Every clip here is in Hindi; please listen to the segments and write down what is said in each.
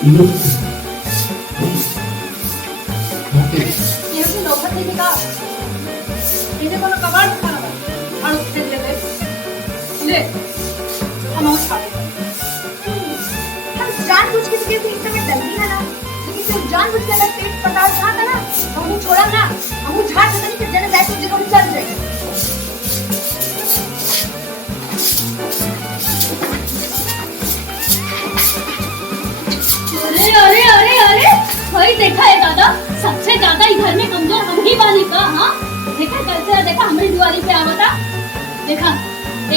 ये भी नौबत नहीं का इन्हें बोलो कबाड़ खाना और उससे ले हम और खा हम जानबूझ के इसके पेट में डलती है ना, लेकिन सिर्फ जानबूझ के अगर पेट पटा था ना तो हम छोड़ा ना, हम झाड़ देते नहीं कि जने बैठे जगह हम चल जाए। अरे अरे अरे अरे भाई देखा है दादा, सबसे ज्यादा इधर में कमजोर हम ही बानी का। हाँ देखा कल से देखा हमारी दिवाली पे आवता। देखा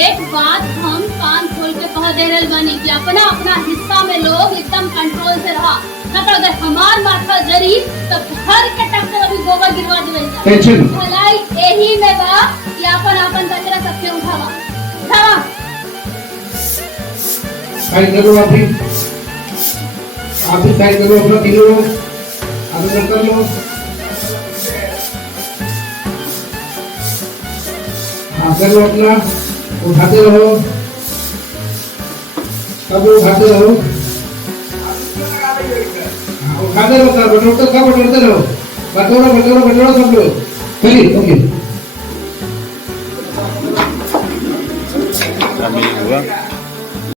एक बात हम कान खोल के कह दे रहे बानी कि अपना अपना हिस्सा में लोग एकदम कंट्रोल से रहा, ना तो अगर हमार माथा जरी तो घर के टक्कर अभी गोबर गिरवा देवे। भलाई यही में बा कि अपन अपन कचरा सबके उठावा उठावा। साइड करो आप भी साइड करो अपना तीनों आगे कर लो। हाँ करो अपना, उठाते रहो, सब उठाते रहो, उठाते रहो, बटोरते सब बटोरते रहो, बटोरो बटोरो बटोरो सब लोग। चलिए ओके। हुआ